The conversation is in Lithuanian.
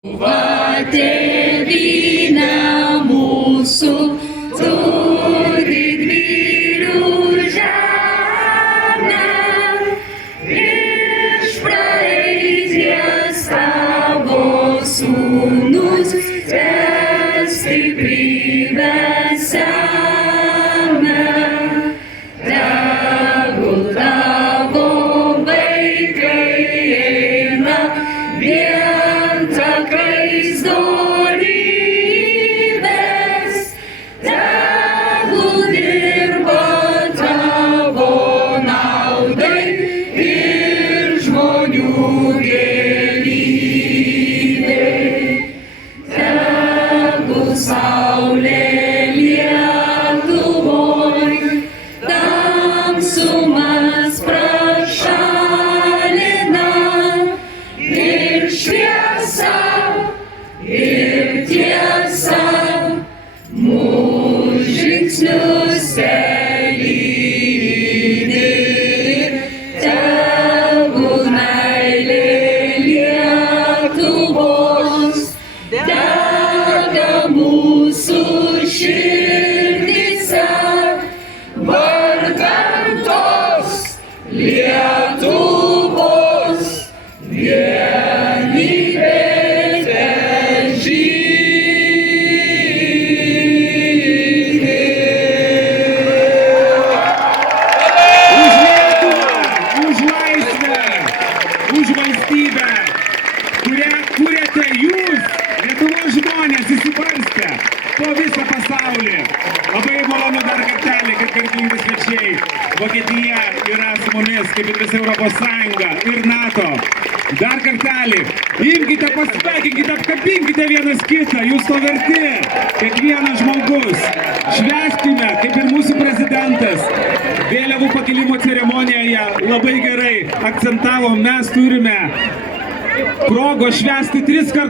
Va tėvynė mūsų turi didvyrių žemę, iš praeities tavo sūnus stiprybę semia. Tegul tavo vaikai eina vien takais dorybės, tegul dirba tavo naudai ir žmonių gėrybei. Tegul saulė Lietuvoj tamsumas prašalina, ir šviesa, ir tiesa mūsų žingsnius telydi. Tegul meilė Lietuvos dega mūsų širdyse, vardan tos Lietuvos vienybė težydi. Už Lietuvą, už laisvę, už valstybę, kurią kuriate jūs, Lietuvos žmonės, įsibarstę po visą pasaulį. Labai malonu dar kartelį, kad garbingi svečiai. Vokietija yra su mumis, kaip ir visa Europos Sąjunga ir NATO. Dar kartelį, imkite, pasveikinkite, apkabinkite vienas kitą, jūs to verti, kiekvienas žmogus. Švęskime, kaip ir mūsų prezidentas, vėliavų pakilimo ceremonijoje labai gerai akcentavom, mes turime progos švęsti 3 kartus.